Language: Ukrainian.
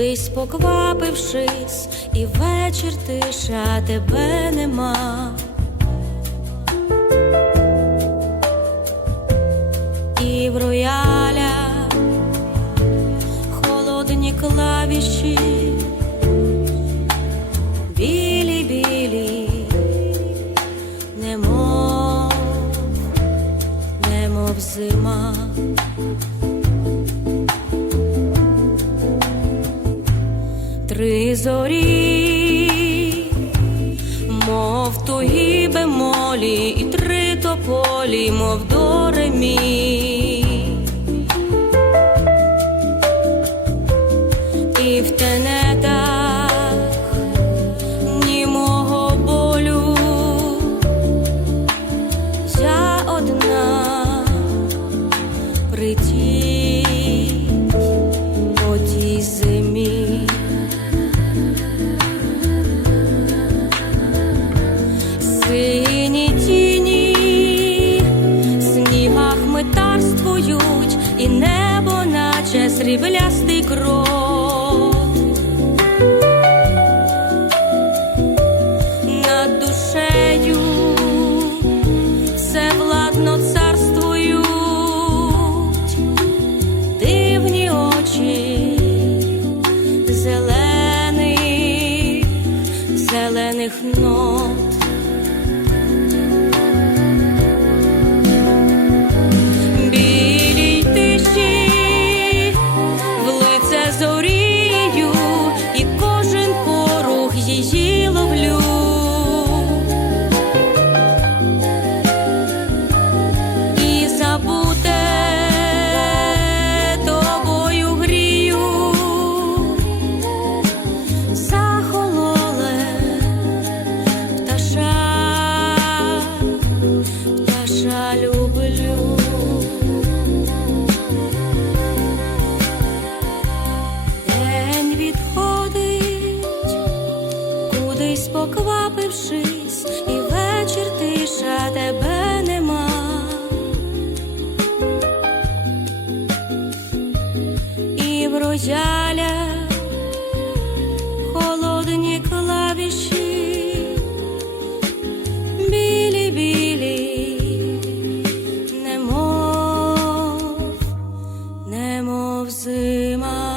кудись поквапившись, і вечір тиша тебе нема. І в роялях холодні клавіші, білі білі, немов, немов зима. Три зорі, мов тугі бемолі, і три тополі, мов доремі. І в тенетах сріблястий крот. Над душею все владно царствують, дивні очі зелених, зелених нот. Поквапившись, і вечір тиша тебе нема. І в роялях холодні клавіші, білі білі, немов, немов зима.